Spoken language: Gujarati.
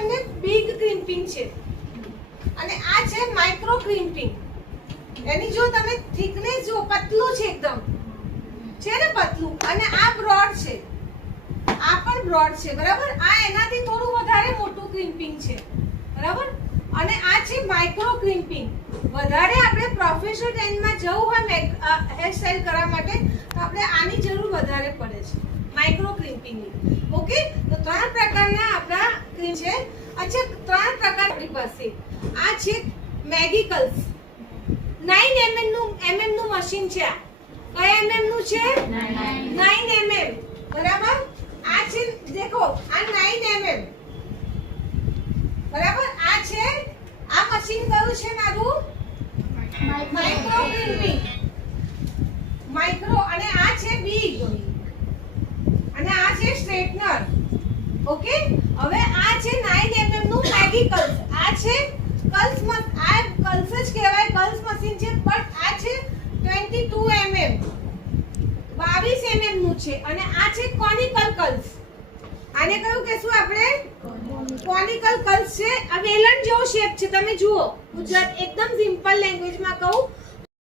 બંને બિગ ક્રિમ્પિંગ છે અને આ છે માઇક્રો ક્રિમ્પિંગ. એની જો તમે થિકનેસ જો પતલું છે એકદમ છે ને પતલું, અને આ બ્રોડ છે, આ પણ બ્રોડ છે બરાબર. આ એનાથી થોડું વધારે મોટું ક્રિમ્પિંગ છે બરાબર. અને આ છે માઇક્રો ક્રિમ્પિંગ. વધારે આપણે પ્રોફેશનલ રેન્જમાં જવું હોય હેર સ્ટાઇલ કરવા માટે તો આપણે આની જરૂર વધારે પડે છે, માઇક્રો ક્રિમ્પિંગની. ઓકે, તો 3 પ્રકારના આપણા ક્રીમ છે. અચ્છા, 3 પ્રકાર આપણી પાસે. આ છે મેગિકલ્સ 9 mm નું મશીન છે. આ કયા mm નું છે? 9 mm બરાબર. આ છે દેખો, આ 9 mm બરાબર. આ છે, આ મશીન કયું છે મારું? Micro crimping. માઇક્રો. અને આ છે બિગ, અને આ છે સ્ટ્રેટનર. ઓકે, હવે આ છે 9 mm નું મેગિકલ્સ. આ છે કલ્સ, આ કલ્સ જ કહેવાય, કલ્સ મશીન છે. બટ આ છે 22 mm 22 mm નું છે. અને આ છે કોનિકલ કલ્સ. આને કયું કહેશું આપણે? કોનિકલ કલ્સ છે. આ વેલણ જેવો શેપ છે, તમે જુઓ. ગુજરાત એકદમ સિમ્પલ લેંગ્વેજમાં કહું